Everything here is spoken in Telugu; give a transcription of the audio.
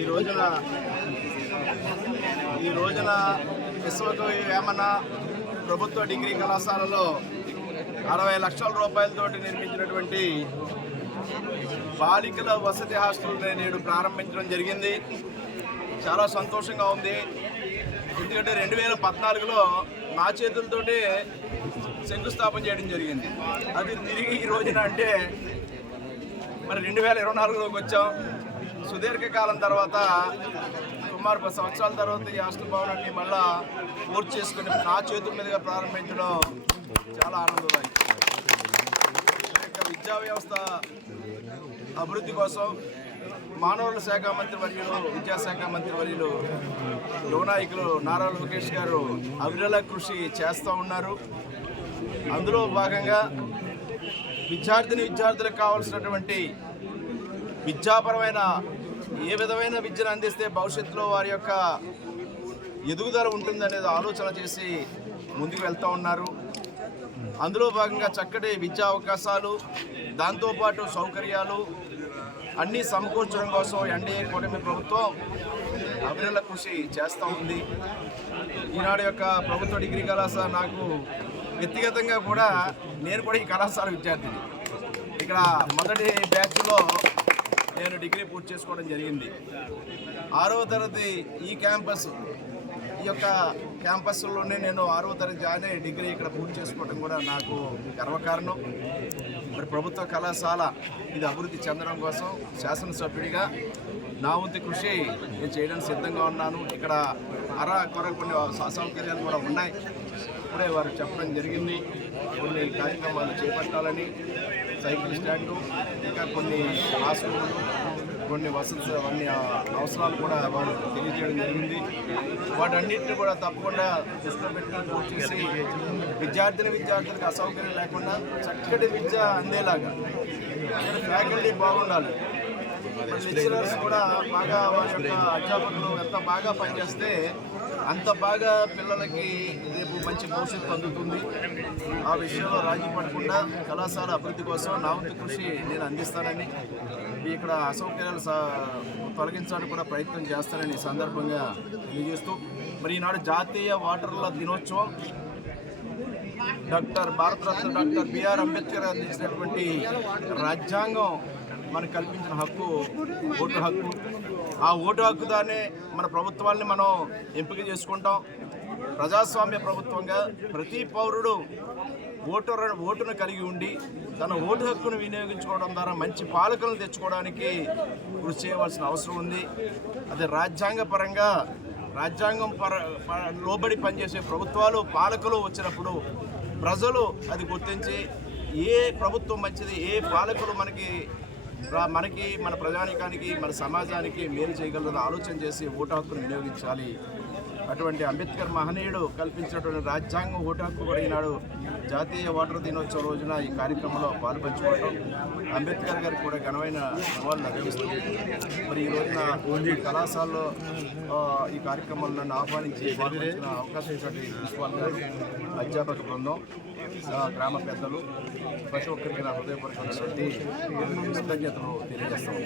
ఈ రోజున విశ్వకవి వేమన ప్రభుత్వ డిగ్రీ కళాశాలలో 60 లక్షల రూపాయలతోటి నిర్మించినటువంటి బాలికల వసతి హాస్టల్ని నేడు ప్రారంభించడం జరిగింది. చాలా సంతోషంగా ఉంది. ఎందుకంటే 2014లో నా చేతులతోటే శంకుస్థాపన చేయడం జరిగింది. అది తిరిగి ఈ రోజున అంటే మరి 2024లోకి వచ్చాం. సుదీర్ఘకాలం తర్వాత సుమారు 10 సంవత్సరాల తర్వాత ఈ హాస్టల్ భవనాన్ని మళ్ళా పూర్తి చేసుకుని నా చేతుల మీదుగా ప్రారంభించడం చాలా ఆనందదాయకం. విద్యా వ్యవస్థ అభివృద్ధి కోసం మానవుల శాఖ మంత్రి వర్యులు, విద్యాశాఖ మంత్రి వర్యులు యువనాయకులు నారా లోకేష్ గారు అవిరళ కృషి చేస్తూ ఉన్నారు. అందులో భాగంగా విద్యార్థులకు కావాల్సినటువంటి విద్యాపరమైన ఏ విధమైన విద్యను అందిస్తే భవిష్యత్తులో వారి యొక్క ఎదుగుదల ఉంటుందనేది ఆలోచన చేసి ముందుకు వెళ్తూ ఉన్నారు. అందులో భాగంగా చక్కటి విద్యా అవకాశాలు, దాంతోపాటు సౌకర్యాలు అన్నీ సమకూర్చడం కోసం ఎన్డీఏ కూటమి ప్రభుత్వం అవిరళ కృషి చేస్తూ ఉంది. ఈనాడు యొక్క ప్రభుత్వ డిగ్రీ కళాశాల నాకు వ్యక్తిగతంగా కూడా నేను కూడా ఈ కళాశాల విద్యార్థిని. ఇక్కడ మొదటి బ్యాచ్లో నేను డిగ్రీ పూర్తి చేసుకోవడం జరిగింది. 6వ తరగతి ఈ యొక్క క్యాంపస్లోనే నేను 6వ తరగతి జాయిన్ అయ్యి డిగ్రీ ఇక్కడ పూర్తి చేసుకోవడం కూడా నాకు గర్వకారణం. మరి ప్రభుత్వ కళాశాల ఇది అభివృద్ధి చెందడం కోసం శాసనసభ్యుడిగా నా వంతు కృషి నేను చేయడానికి సిద్ధంగా ఉన్నాను. ఇక్కడ కొన్ని అసౌకర్యాలు కూడా ఉన్నాయి. ఇప్పుడే వారు చెప్పడం జరిగింది. కొన్ని కార్యక్రమాలు చేపట్టాలని, సైకిల్ స్టాండు, ఇంకా కొన్ని హాస్పిటల్, కొన్ని అన్ని అవసరాలు కూడా వారు తెలియజేయడం జరిగింది. వాటన్నింటినీ కూడా తప్పకుండా దృష్టిలో పెట్టుకుని పూర్తి చేసి విద్యార్థులకు అసౌకర్యం లేకుండా చక్కటి విద్య అందేలాగా ఫ్యాకల్టీ బాగుండాలి. లెక్చరర్స్ కూడా బాగా వారి యొక్క అధ్యాపకులు ఎంత బాగా పనిచేస్తే అంత బాగా పిల్లలకి రేపు మంచి భవిష్యత్తు అందుతుంది. ఆ విషయంలో రాజీ పడకుండా కళాశాల అభివృద్ధి కోసం నా వంతు కృషి నేను అందిస్తానని, ఇక్కడ అసౌకర్యాలు తొలగించడానికి కూడా ప్రయత్నం చేస్తానని ఈ సందర్భంగా తెలియజేస్తూ, మరి ఈనాడు జాతీయ ఓటర్ల దినోత్సవం భారతరత్న డాక్టర్ బిఆర్ అంబేద్కర్ అందించినటువంటి రాజ్యాంగం మనకు కల్పించిన హక్కు ఓటు హక్కు. ఆ ఓటు హక్కు దాన్ని మన ప్రభుత్వాన్ని మనం ఎంపిక చేసుకుంటాం. ప్రజాస్వామ్య ప్రభుత్వంగా ప్రతి పౌరుడు ఓటును కలిగి ఉండి తన ఓటు హక్కును వినియోగించుకోవడం ద్వారా మంచి పాలకులను తెచ్చుకోవడానికి కృషి చేయవలసిన అవసరం ఉంది. అదే రాజ్యాంగం లోబడి పనిచేసే ప్రభుత్వాలు, పాలకులు వచ్చినప్పుడు ప్రజలు అది గుర్తించి ఏ ప్రభుత్వం మంచిది, ఏ పాలకులు మనకి మన ప్రజానికానికి, మన సమాజానికి మేలు చేయగలరో ఆలోచన చేసి ఓటు హక్కును వినియోగించాలి. అటువంటి అంబేద్కర్ మహనీయుడు కల్పించినటువంటి రాజ్యాంగం ఓటు హక్కు కూడా ఈనాడు జాతీయ ఓటర్ దినోత్సవం రోజున ఈ కార్యక్రమంలో పాల్పంచుకోవడం, అంబేద్కర్ గారికి కూడా ఘనమైన నివాళులు అర్పిస్తూ, మరి ఈ రోజున కళాశాలలో ఈ కార్యక్రమంలో నన్ను ఆహ్వానించి పాల్గొన్న అవకాశం ఇచ్చినటువంటి ప్రిన్సిపాల్ గారు, అధ్యాపక బృందం, గ్రామ పెద్దలు, ప్రతి ఒక్కరికి నా హృదయపూర్వకమైనటువంటి కృతజ్ఞతలు తెలియజేస్తాం.